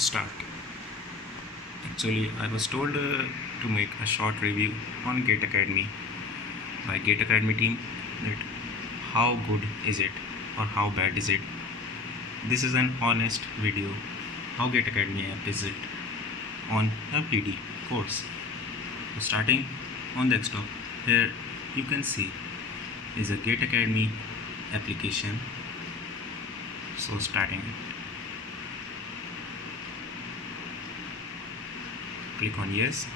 start. Actually, I was told to make a short review on Gate Academy by Gate Academy team, that how good is it or how bad is it. This is an honest video. How Gate Academy app is it on a PD course. So starting on desktop, here you can see is a Gate Academy application. So starting it, click on yes.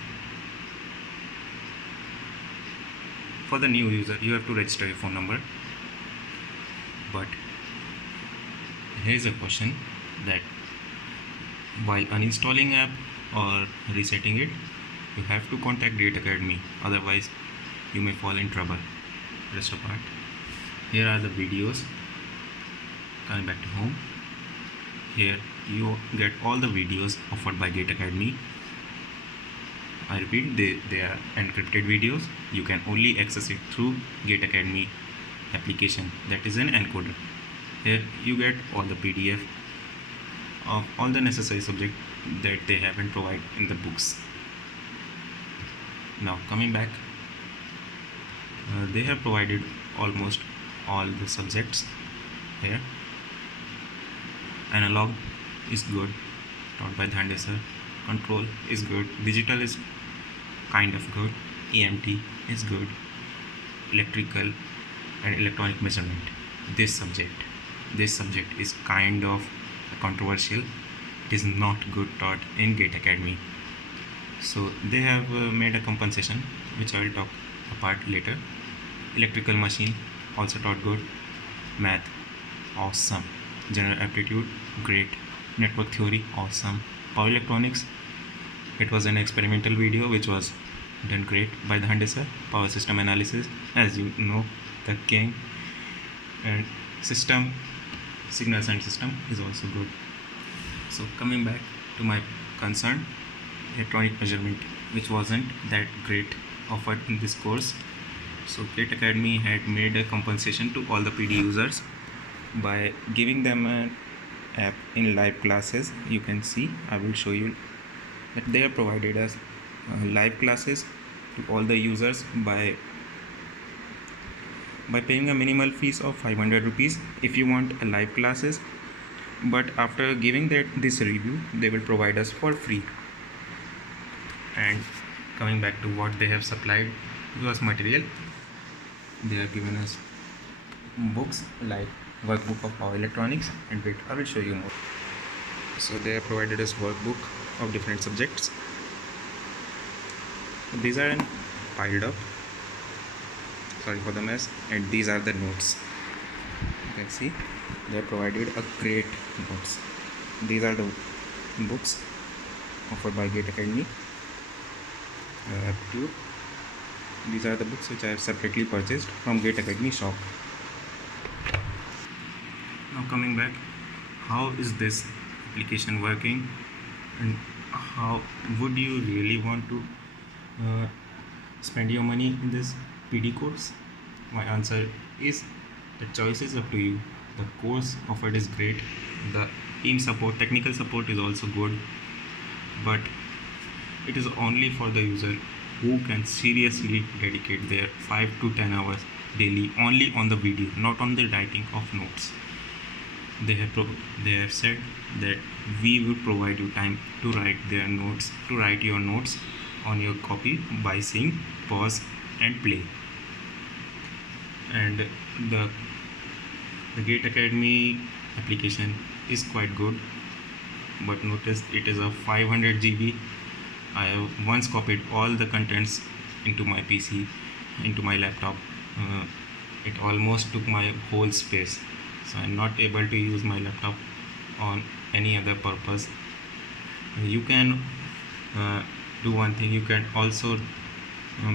For the new user, you have to register your phone number, but here's a question that while uninstalling app or resetting it, you have to contact Gate Academy, otherwise you may fall in trouble. Rest apart, here are the videos. Coming back to home, here you get all the videos offered by Gate Academy. I repeat, they are encrypted videos. You can only access it through Gate Academy application, that is an encoder. Here you get all the PDF of all the necessary subject that they haven't provided in the books. Now coming back, they have provided almost all the subjects here. Analog is good, taught by Dhande sir. Control is good. Digital is kind of good. EMT is good. Electrical and electronic measurement. This subject is kind of controversial. It is not good taught in Gate Academy. So they have made a compensation, which I will talk apart later. Electrical machine also taught good. Math, awesome. General aptitude, great. Network theory, awesome. Power electronics, it was an experimental video which was done great by the Dhande sir. Power system analysis, as you know, the king. And signals and system is also good. So coming back to my concern, electronic measurement, which wasn't that great offered in this course. So Gate Academy had made a compensation to all the PD users by giving them an app in live classes. You can see, I will show you that they have provided us live classes to all the users by paying a minimal fees of 500 rupees if you want a live classes, but after giving this review, they will provide us for free. And coming back to what they have supplied to us material, they have given us books like workbook of power electronics, and wait, I will show you more. So they have provided us workbook of different subjects. These are piled up, sorry for the mess, and these are the notes. You can see they have provided a great notes. These are the books offered by Gate Academy. These are the books which I have separately purchased from Gate Academy shop. Now coming back, how is this application working, and how would you really want to spend your money in this PD course? My answer is the choice is up to you. The course offered is great. The team support, technical support is also good, but it is only for the user who can seriously dedicate their 5 to 10 hours daily only on the video, not on the writing of notes. They have said that we will provide you time to write your notes on your copy by saying pause and play. And the Gate Academy application is quite good, but notice it is a 500 GB. I have once copied all the contents into my PC, into my laptop. It almost took my whole space, so I'm not able to use my laptop on any other purpose. You can do one thing, you can also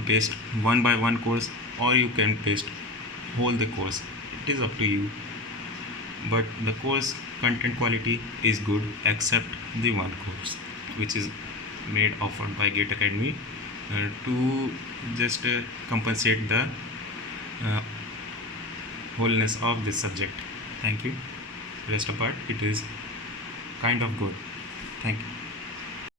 paste one by one course, or you can paste whole the course. It is up to you, but the course content quality is good except the one course which is offered by Gate Academy to just compensate the wholeness of this subject. Thank you. Rest apart, it is kind of good. Thank you.